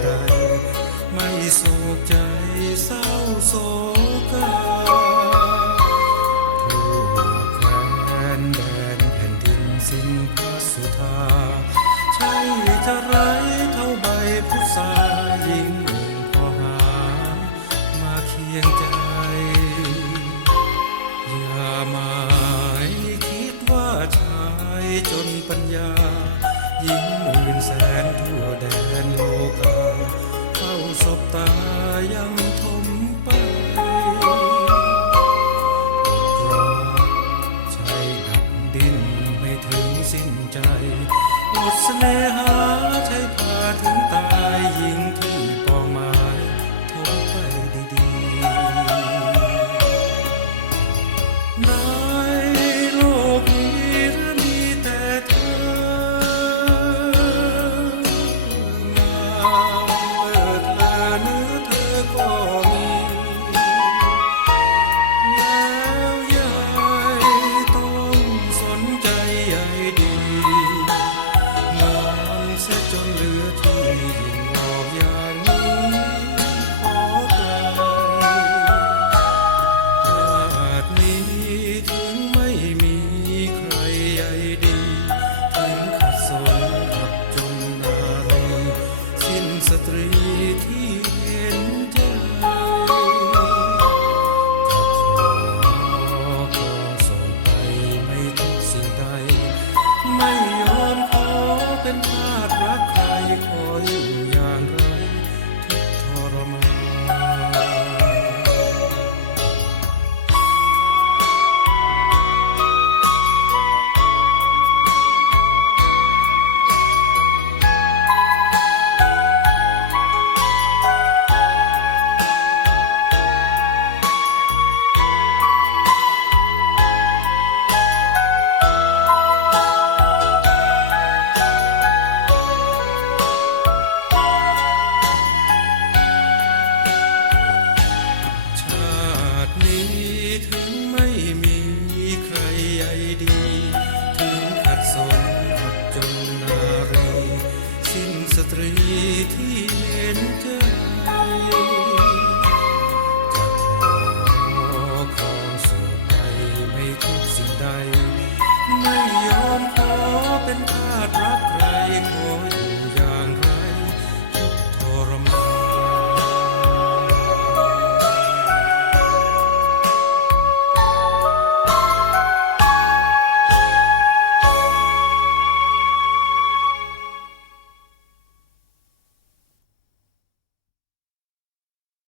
ไร ไม่สุขใจเศร้าโศกา ยิ่งหมื่นแสนทั่วแดนโลกาเฝ้าศบตายังทมไปรอใจดับดินไม่ถึงสิ้นใจหมดเสน่หาใช้พาถึงตายยิง ไม่ยอมขอเป็นทาส